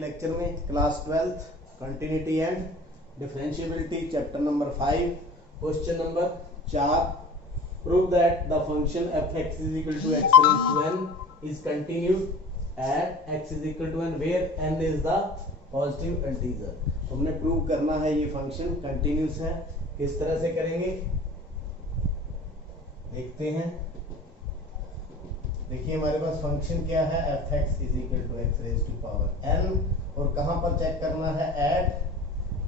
Lecture में class 12th continuity and differentiability chapter number 5 question number 4 prove that the function F X is equal to X raise to N is continued at X is equal to N where N is the positive integer. हमने prove करना है ये function continuous है। किस तरह से करेंगे देखते हैं। देखिए हमारे पास फंक्शन क्या है, F X is equal to X raise to power N, और कहां पर चेक करना है, at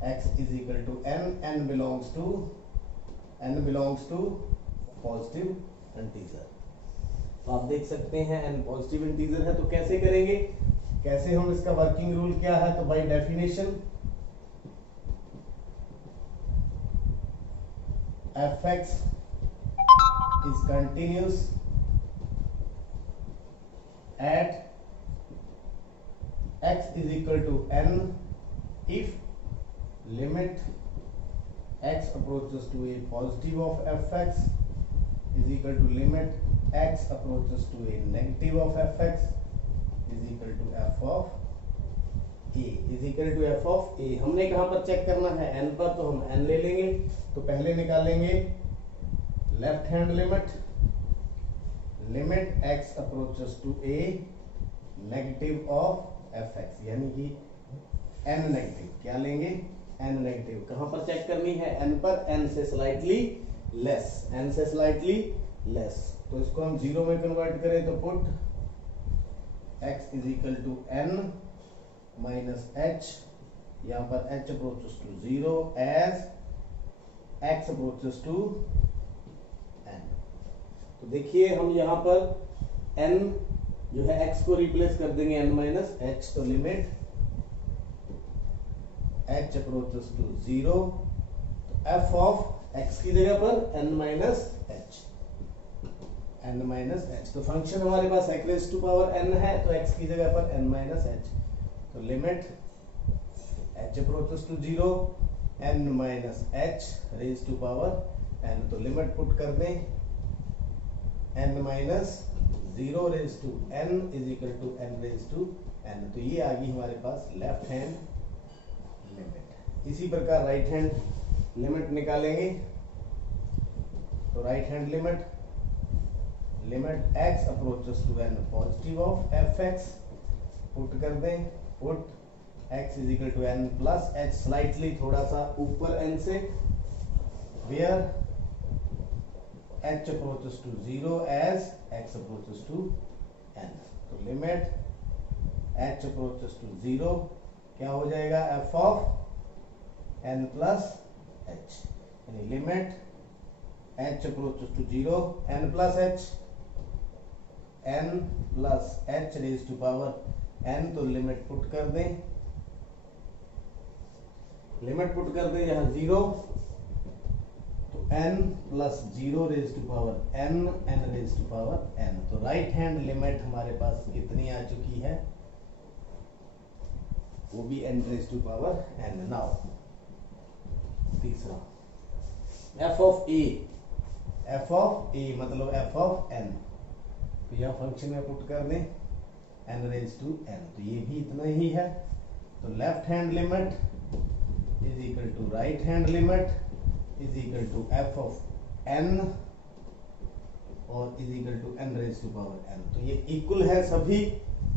X is equal to N, N belongs to positive integer. तो आप देख सकते हैं एन पॉजिटिव इंटीजर है। तो कैसे करेंगे, कैसे हम इसका वर्किंग रूल क्या है, तो by definition F X is continuous at x is equal to n if limit x approaches to a positive of fx is equal to limit x approaches to a negative of fx is equal to f of a is equal to f of a। हमने कहां पर check करना है, n पर, तो हम n ले लेंगे। तो पहले निकालेंगे left hand limit x approaches to a negative of fx, यानी कि n नेगेटिव, क्या लेंगे, n नेगेटिव। कहां पर चेक करनी है, n पर, n से स्लाइटली लेस। तो इसको हम जीरो में कन्वर्ट करें तो put x is equal to n minus h, यहां पर h approaches to zero as x approaches to n। तो देखिए हम यहाँ पर n जो है x को रिप्लेस कर देंगे n माइनस h, तो limit h approaches to zero, तो f ऑफ x की जगह पर n माइनस h। तो फंक्शन हमारे पास x raise to power n है, तो x की जगह पर n माइनस h, तो limit h approaches to zero n minus h raise to power n। तो लिमिट पुट कर दें n minus zero raise to n is equal to n raise to n। तो ये आ गई हमारे पास लेफ्ट हैंड लिमिट। इसी प्रकार राइट हैंड लिमिट निकालेंगे। तो right hand limit x approaches to n positive of fx, put कर दें, put x is equal to n plus h, slightly थोड़ा सा ऊपर n से, where h approaches to 0 as x approaches to n। तो limit h approaches to 0 क्या हो जाएगा, f of n plus h, यानी limit h approaches to 0 n plus h, n plus h raised to power n। तो limit put कर दें, यहाँ 0, तो n plus zero raise to power n, n raise to power n। तो right hand limit हमारे पास कितनी आ चुकी है, वो भी n raise to power n। Now तीसरा f ऑफ a मतलब f ऑफ n, तो यह फंक्शन में पुट कर दें n रेज टू n, तो ये भी इतना ही है। तो left hand limit is equal to right hand limit is equal to f of n और is equal to n raise to power n। तो ये इक्वल है सभी,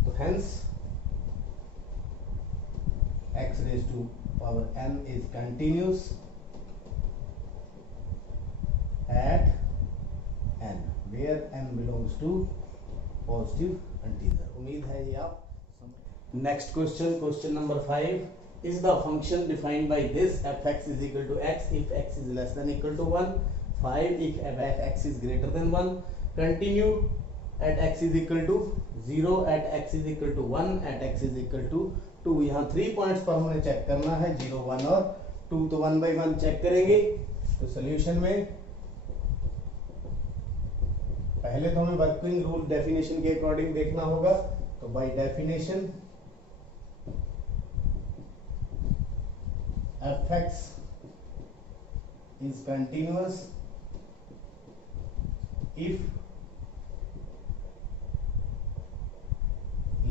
तो hence x raise to power n is continuous at n where n belongs to positive integer. उम्मीद है ये आप। Next question number 5 is the function defined by this fx is equal to x if x is less than equal to 1, 5 if x is greater than 1, continue at x is equal to 0, at x is equal to 1, at x is equal to 2। यहाँ 3 points पर हमें check करना है, 0, 1 और 2। तो 1 by 1 check करेंगे। तो solution में पहले तो हमें वर्किंग रूल डेफिनेशन के अकॉर्डिंग देखना होगा। तो by definition fx is continuous if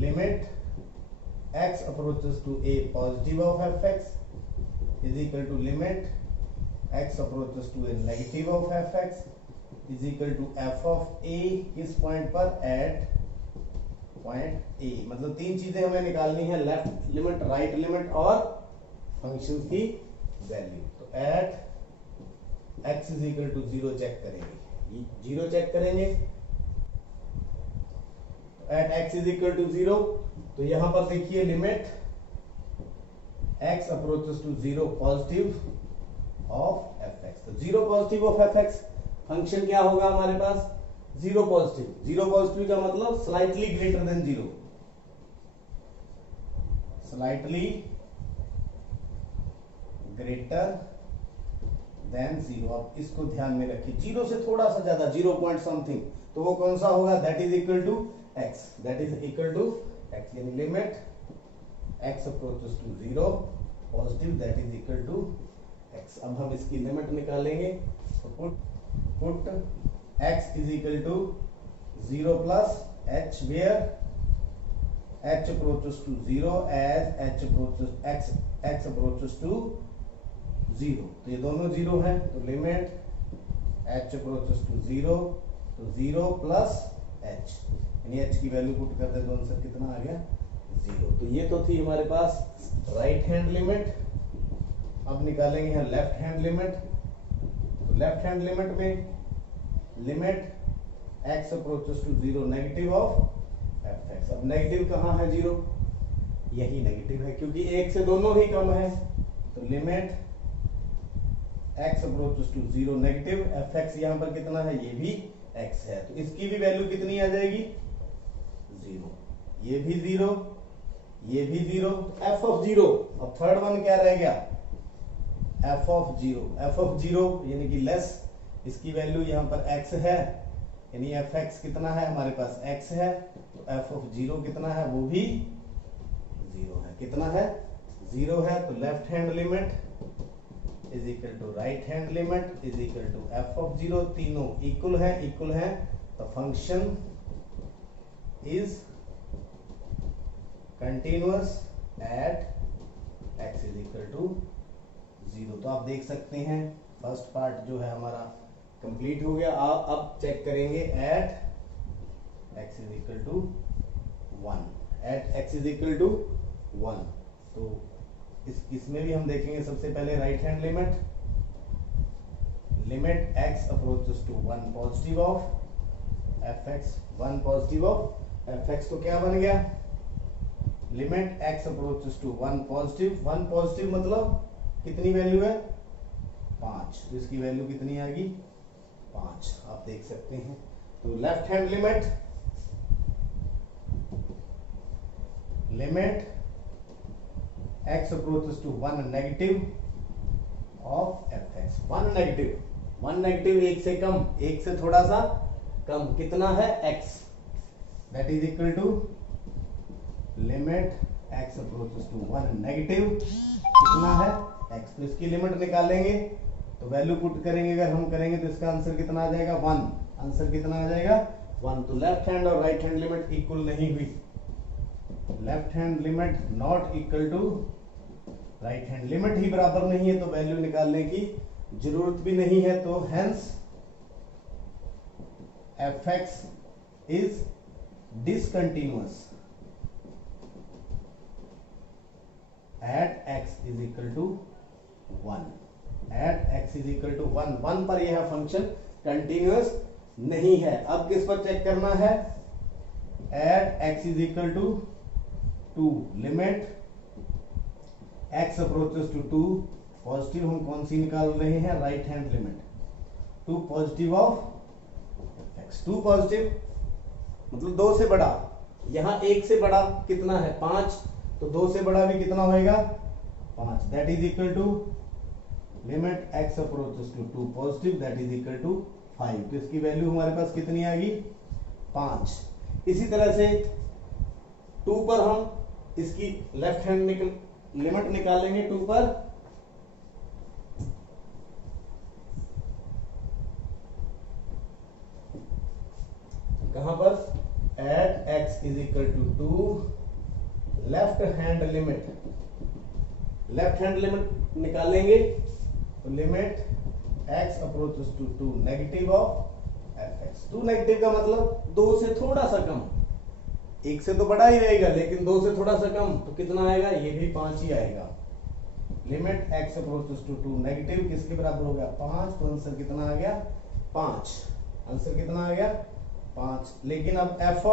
limit x x approaches to a positive of fx is equal to limit x approaches to a negative of fx is equal to f of a किस point पर at point a। मतलब तीन चीजें हमें निकालनी है, left limit, right limit और function की वैल्यू। तो at x is equal to 0 check करेंगे, 0 चेक करेंगे। at x is equal to 0, तो यहां पर देखिए limit x approaches to 0 positive of fx। तो 0 पॉजिटिव ऑफ fx फंक्शन क्या होगा हमारे पास? 0 पॉजिटिव। 0 पॉजिटिव का मतलब slightly greater than 0, slightly greater than 0। आप इसको ध्यान में रखिए, 0 से थोड़ा सा ज्यादा, 0 पॉइंट समथिंग, तो वो कौन सा होगा? That is equal to x, that is equal to x, यानी limit x approaches to 0 positive that is equal to x। अब हम इसकी लिमिट निकालेंगे, तो put x is equal to 0 plus h where h approaches to 0 as h approaches x approaches to 0। तो ये दोनों 0 हैं, तो लिमिट h approaches to 0, तो 0 प्लस h, यानी h की वैल्यू पुट कर दे तो आंसर कितना आ गया? 0। तो ये तो थी हमारे पास राइट हैंड लिमिट। अब निकालेंगे यहाँ लेफ्ट हैंड लिमिट। तो लेफ्ट हैंड लिमिट में limit x approaches to 0 negative of fx। अब नेगेटिव कहाँ है? 0, यही नेगेटिव है क्योंकि 1 से दोनों ही कम है। तो limit x approaches to 0 negative, fx यहाँ पर कितना है? ये भी x है, तो इसकी भी वैल्यू कितनी आ जाएगी? 0। ये भी 0, ये भी 0, f ऑफ 0। अब थर्ड वन क्या रह गया? f of 0। f ऑफ 0 यानी कि लेस, इसकी वैल्यू यहाँ पर x है, यानी fx कितना है हमारे पास? x है, तो f ऑफ 0 कितना है? वो भी 0 है। कितना है? 0 है। तो left hand limit is equal to right hand limit is equal to f of 0। तीनों इक्वल है, तो function is continuous at x is equal to 0। तो आप देख सकते हैं फर्स्ट पार्ट जो है हमारा कंप्लीट हो गया। आप अब चेक करेंगे at x is equal to 1, at x is equal to 1। तो इसमें भी हम देखेंगे सबसे पहले right hand limit, limit x approaches to 1 positive of fx, 1 positive of fx। तो क्या बन गया? Limit x approaches to 1 positive, 1 positive मतलब कितनी वैल्यू है? 5, तो इसकी वैल्यू कितनी आएगी? 5, आप देख सकते हैं। तो left hand limit, limit x approaches to 1 negative of fx, 1 negative, 1 negative 1 से कम, 1 से थोड़ा सा कम, कितना है? x, that is equal to limit x approaches to 1 negative, कितना है? x। तो इसकी लिमिट निकालेंगे, तो वैल्यू पुट करेंगे, अगर हम करेंगे तो इसका आंसर कितना आ जाएगा? 1। आंसर कितना आ जाएगा? 1। तो लेफ्ट हैंड और राइट हैंड लिमिट इक्वल नहीं हुई, left hand limit not equal to right hand limit ही बराबर नहीं है, तो वैल्यू निकालने की जरूरत भी नहीं है। तो hence fx is discontinuous at x is equal to 1, at x is equal to 1, 1 पर यह फंक्शन कंटिन्यूअस नहीं है। अब किस पर चेक करना है? At x is equal to 2, limit x approaches to 2 positive, हम कौन सी निकाल रहे हैं? Right hand limit, 2 positive of x, 2 positive मतलब 2 से बड़ा, यहां 1 से बड़ा कितना है? 5, तो 2 से बड़ा भी कितना होएगा? 5, that is equal to limit x approaches to 2 positive that is equal to 5। तो इसकी वैल्यू हमारे पास कितनी आएगी? 5। इसी तरह से 2 पर हम इसकी लेफ्ट हैंड लिमिट निकालेंगे, 2 पर कहां पर? At x is equal to 2 left hand limit निकालेंगे तो limit x approaches to 2 negative of fx। 2 negative का मतलब 2 से थोड़ा सा कम, 1 से तो बड़ा ही रहेगा लेकिन 2 से थोड़ा सा कम, तो कितना आएगा, ये भी 5 ही आएगा। Limit x approaches to 2 negative किसके बराबर हो गया, 5, तो आंसर कितना आ गया, 5। आंसर कितना आ गया, 5। लेकिन अब f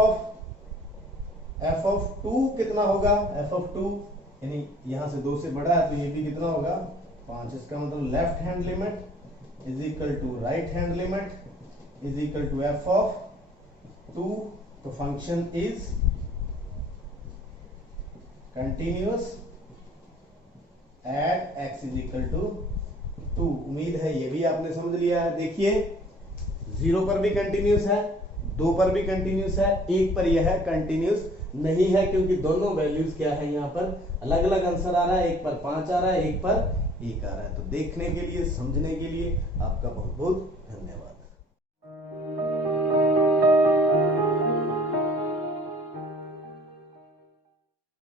ऑफ 2 कितना होगा, f ऑफ 2 यानी यहां से 2 से बड़ा है तो ये भी कितना होगा, 5। इसका मतलब left hand limit is equal to right hand limit is equal to f of 2। तो function is continuous at x is equal to 2। उम्मीद है ये भी आपने समझ लिया है। देखिए 0 पर भी कंटिन्यूअस है, 2 पर भी कंटिन्यूअस है, 1 पर यह कंटिन्यूअस नहीं है क्योंकि दोनों वैल्यूज क्या है, यहाँ पर अलग अलग आंसर आ रहा है। 1 पर 5 आ रहा है, 1 पर 1 आ रहा है। तो देखने के लिए, समझने के लिए आपका बहुत बहुत धन्यवाद।